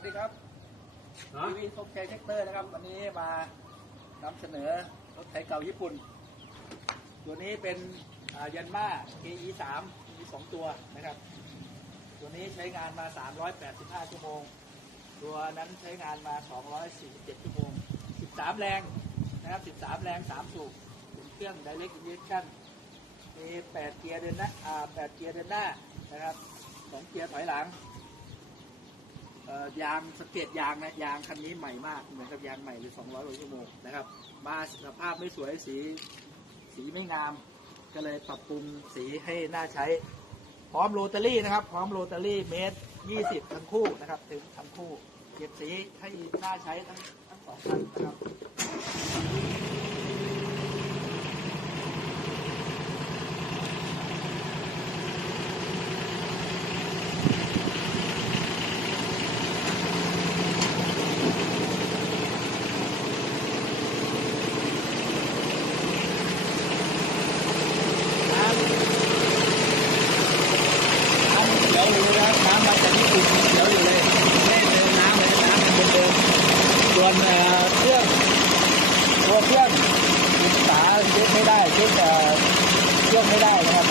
วัสดีครับทีวีทงชัยเทคเตอร์นะครับ วันนี้มานำเสนอรถไถเก่าญี่ปุ่น ตัวนี้เป็นยันมา KE 3 มี2ตัวนะครับ ตัวนี้ใช้งานมา 385 ชั่วโมง ตัวนั้นใช้งานมา 247 ชั่วโมง 13 แรงนะครับ 13 แรง 3 สูบเป็นเครื่อง Direct Injection มี 8 เกียร์เดินหน้าอ่า8เกียร์เดินหน้านะครับ 2 เกียร์ถอยหลังเอ่อ ยางสงเก็ตยางนะยางคันนี้ใหม่มากเหมือนกับยางใหม่หรือ200กว่าชั่วโมงนะครับ มาสภาพไม่สวยสีสีไม่งาม ก็เลยปรับปรุงสีให้น่าใช้ พร้อมโรตารี่นะครับ พร้อมโรตารี่เมตร 20 ทั้งคู่นะครับ ถึงทั้งคู่เก็บสีให้น่าใช้ทั้งทั้งสองคันนะครับ น้ำน้ำเขียวอยู่เลยนะครับน้ำมาจากญี่ปุ่นเขียวอยู่เลยไม่เดินน้ำเลยน้ำมันเดิมๆส่ วนเครื่องตัวเครื่องศึกษาเช็คไม่ได้เช็คเอ่อเครื่องไม่ได้นะครับ